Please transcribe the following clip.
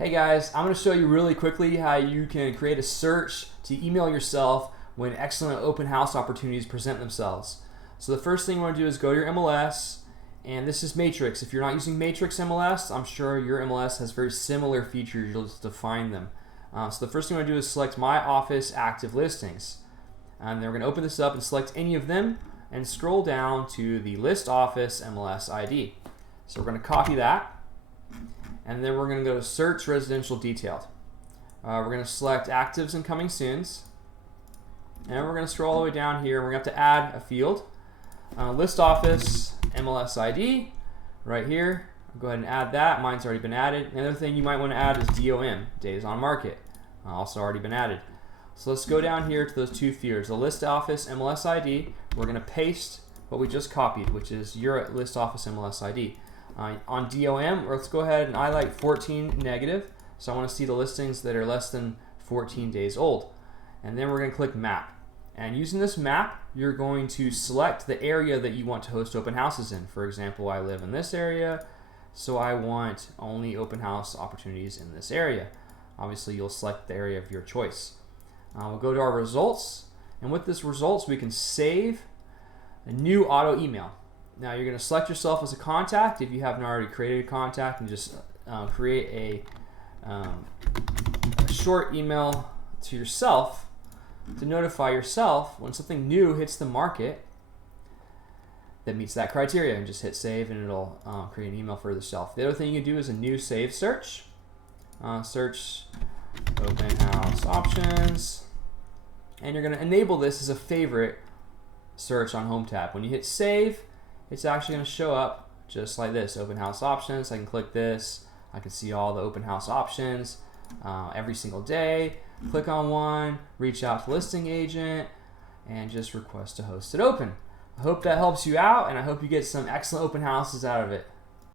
Hey guys, I'm going to show you really quickly how you can create a search to email yourself when excellent open house opportunities present themselves. So the first thing you want to do is go to your MLS, and this is Matrix. If you're not using Matrix MLS, I'm sure your MLS has very similar features. You'll just define them. So the first thing you want to do is select My Office Active Listings. And then we're going to open this up and select any of them and scroll down to the List Office MLS ID. So we're going to copy that. And then we're going to go to Search Residential Detailed. We're going to select Actives and Coming Soons. And we're going to scroll all the way down here. We're going to have to add a field. List Office MLS ID right here. I'll go ahead and add that. Mine's already been added. Another thing you might want to add is DOM, Days on Market. Also already been added. So let's go down here to those two fields. The List Office MLS ID. We're going to paste what we just copied, which is your List Office MLS ID. On DOM, let's go ahead and I like 14 negative. So I want to see the listings that are less than 14 days old. And then we're going to click Map. And using this map, you're going to select the area that you want to host open houses in. For example, I live in this area, so I want only open house opportunities in this area. Obviously, you'll select the area of your choice. We'll go to our results. And with this results, we can save a new auto email. Now you're going to select yourself as a contact if you haven't already created a contact, and just create a short email to yourself to notify yourself when something new hits the market that meets that criteria, and just hit save and it'll create an email for yourself. The other thing you can do is a new save search. Search open house options, and you're going to enable this as a favorite search on Home tab. When you hit save, it's actually going to show up just like this, open house options. I can click this, I can see all the open house options every single day. Click on one, reach out to listing agent, and just request to host it open. I hope that helps you out, and I hope you get some excellent open houses out of it.